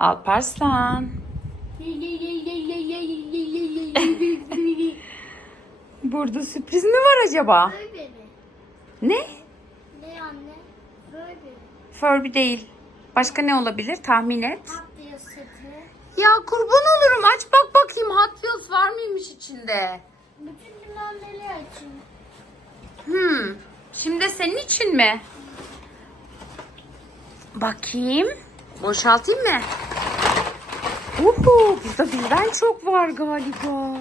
Alparslan. Burada sürpriz mi var acaba? Böyle. Ne? Ne anne? Böyle. Furby değil. Başka ne olabilir? Tahmin et. Ya kurban olurum. Aç bak bakayım Hot Wheels var mıymış içinde? Bütün limonları açın. Hmm. Şimdi senin için mi? Bakayım. Boşaltayım mı? Uhu, burada birden çok var galiba.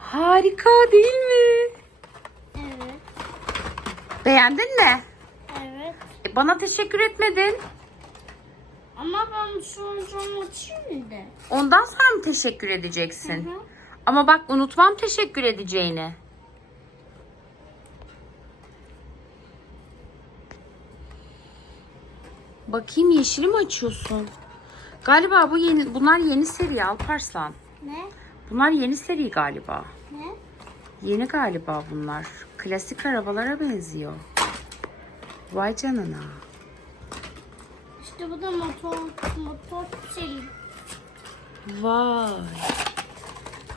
Harika değil mi? Evet. Beğendin mi? Evet. E, bana teşekkür etmedin. Ama ben an açayım da. Ondan sonra mı teşekkür edeceksin? Hı hı. Ama bak unutmam teşekkür edeceğini. Bakayım yeşili mi açıyorsun? Galiba bu yeni bunlar yeni seri Alparslan. Ne? Bunlar yeni seri galiba. Ne? Yeni galiba bunlar. Klasik arabalara benziyor. Vay canına. İşte bu da motor, motor şey. Vay.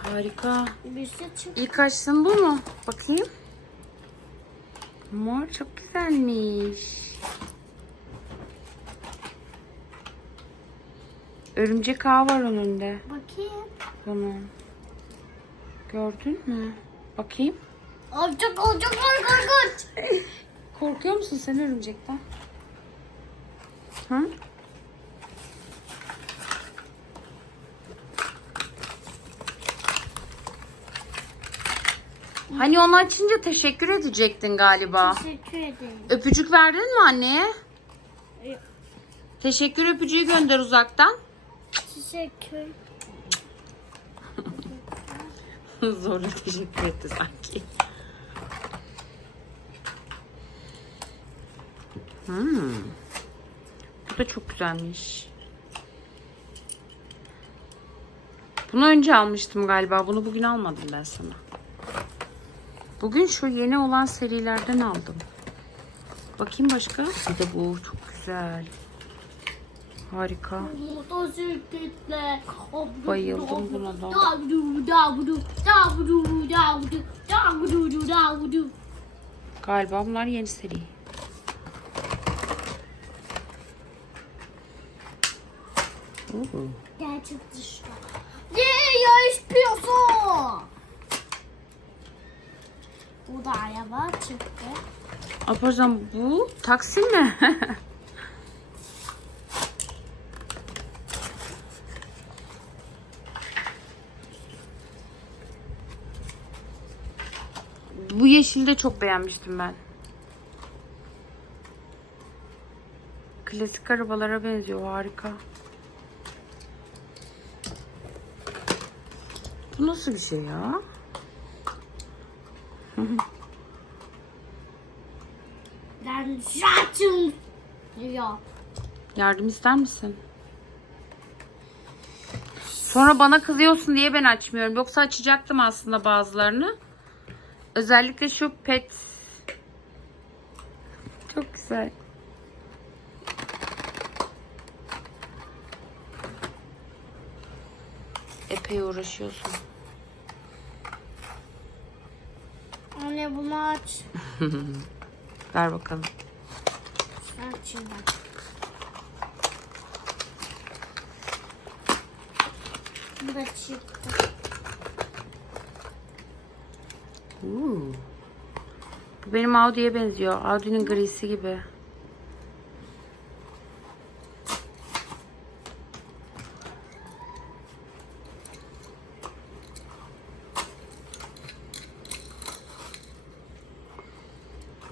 Harika. Bir şey çık. İlk açtın bu mu? Bakayım. Mor çok güzelmiş. Örümcek ağı var önünde. Bakayım. Bunun. Gördün mü? Bakayım. Olacak olacak olacak olacak. Korkuyor musun sen örümcekten? Hı? Hani onu açınca teşekkür edecektin galiba. Teşekkür ederim. Öpücük verdin mi anneye? Yok. Teşekkür öpücüğü gönder uzaktan. Teşekkür. Zorla teşekkür etti sanki. Hmm. Bu da çok güzelmiş. Bunu önce almıştım galiba. Bunu bugün almadım ben sana. Bugün şu yeni olan serilerden aldım. Bakayım başka. Bir de bu çok güzel. Harika. Motosikletle. Bayıldım buna da. Galiba bunlar yeni seri. Gerçek dışta. Ne yarış piyosu? Bu da araba çıktı. Alparslan bu taksi mi? bu yeşili de çok beğenmiştim ben. Klasik arabalara benziyor harika. Bu nasıl bir şey ya? Ben zaten ya. Yardım ister misin? Sonra bana kızıyorsun diye ben açmıyorum. Yoksa açacaktım aslında bazılarını. Özellikle şu pet. Çok güzel. Epey uğraşıyorsun. Anne bunu aç. Ver bakalım. Aç şimdi. Bu da çıktı. Bu benim Audi'ye benziyor. Audi'nin grisi gibi.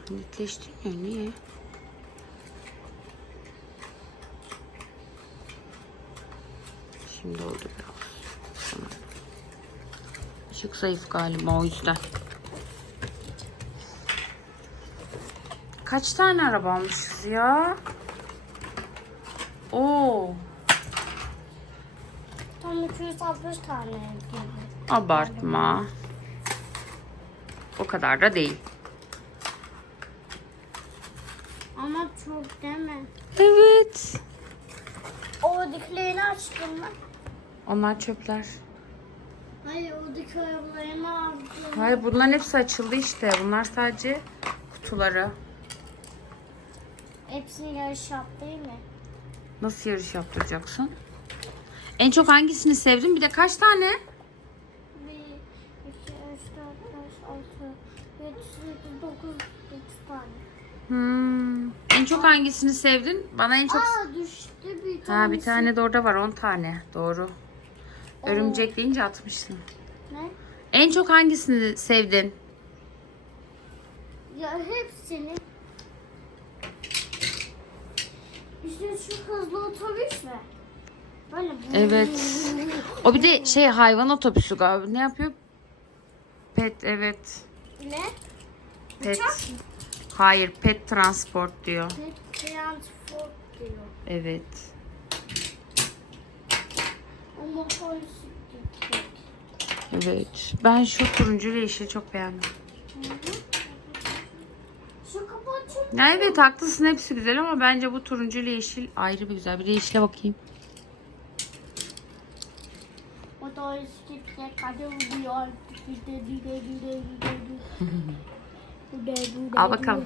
Netleştirmiyor. Niye? Şimdi oldu biraz. Işık zayıf galiba o yüzden. Kaç tane araba almışız ya? Oo, Tam 260 tane abartma. O kadar da değil. Ama çok değil mi? Evet. O oradakileri açtın mı? Onlar çöpler. Hayır oradaki arabaları ne yaptın? Hayır bunların hepsi açıldı işte. Bunlar sadece kutuları. Hepsini yarış yap değil mi? Nasıl yarış yaptıracaksın? En çok hangisini sevdin? Bir de kaç tane? 1, 2, 3, 4, 5, 6, 7, 8, 9, 8 tane. Hmm. En çok hangisini sevdin? Bana en çok... Aa düştü bir tane. Ha bir tane de orada var 10 tane. Doğru. Örümcek deyince atmıştın. Ne? En çok hangisini sevdin? Ya hepsini. İşte şu hızlı otobüs mü? Böyle Evet. O bir de şey hayvan otobüsü galiba. Ne yapıyor? Pet evet. Ne? Pet. Uçak Hayır pet transport diyor. Transport diyor. Evet. Ama. Evet. Ben şu turuncu yeşili çok beğendim. Şu kapı Ya evet haklısın hepsi güzel ama bence bu turuncu ile yeşil ayrı bir güzel. Bir de yeşile bakayım. Vuruyor. Al bakalım.